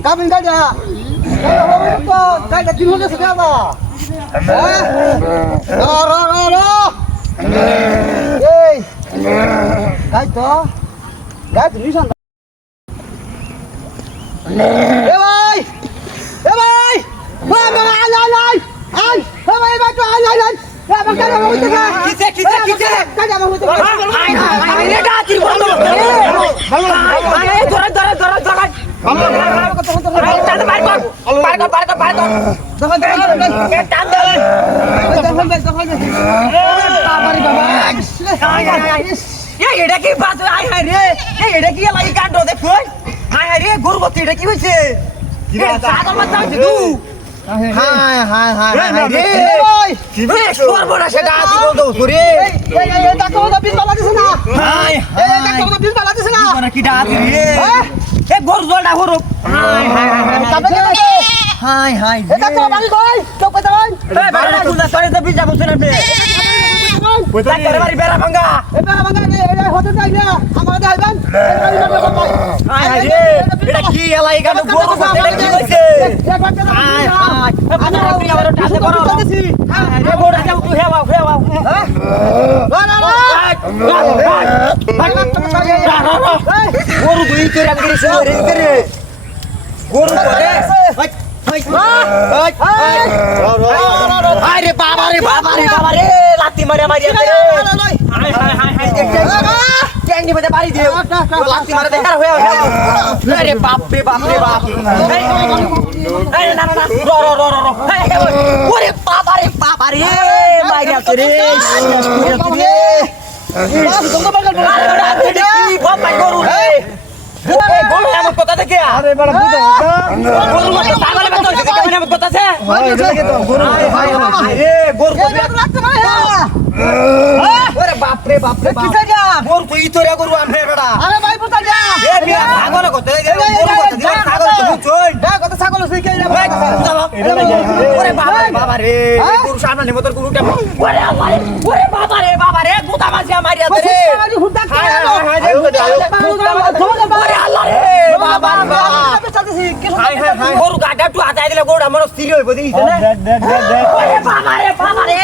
Kami enggak ada. Kayak di mana segala. No. Hey. Kayak to. Kayak di sana. Boy. Boy. Mama alai. Ai. Boy baca alai. Ya makan mau itu kan. Kita. Kan mau itu. Ai dah tir bodo. Ai dora. Hai. Kita coba bagi boy. Coba teman. Baru sudah sore tapi bisa bosan nanti. Betul. Mari berak bangga. Berak bangga ni. Hotel dah dia. Apa dah ban? Hai. Ini kia lagi kan gua hotel lagi masih. Hai. Apa nak punya baru dah baru. Hai. Dia bodoh jauh tu hewa. Hah? Guru tu itu yang kiri semua kiri. Guru tu deh. Hai baba re lati maria hai jangan di pada pari dia lati maria dekar hoya baap re baap hey nana ro hey ore baba re maria tere tunggu bangal bapak guru re guru yang kota থেকে আরে বড় ভূত গরু মত পাগল মত কেমন মত কথা আছে হয় লাগে তো গরু আরে গরু রাখতে পারে ওরে বাপ রে কি যা গরু কই তোরা গরু আমে বড়া আরে ভাই পুতা যা এ বিয়া ছাগল কত গরু কত ছাগল তো বুঝছই দা কত ছাগল সই কইরা ভাই ওরে বাবা রে গরু সামনে নিমত গরুটা ওরে বাবা রে গুতা মাসিয়া মারিয়া রে ওরে আল্লাহ রে বাবা গরু গাডা টু আটাই দিলে গরুটা মন স্থির হইব দিছ না ওরে বাবা রে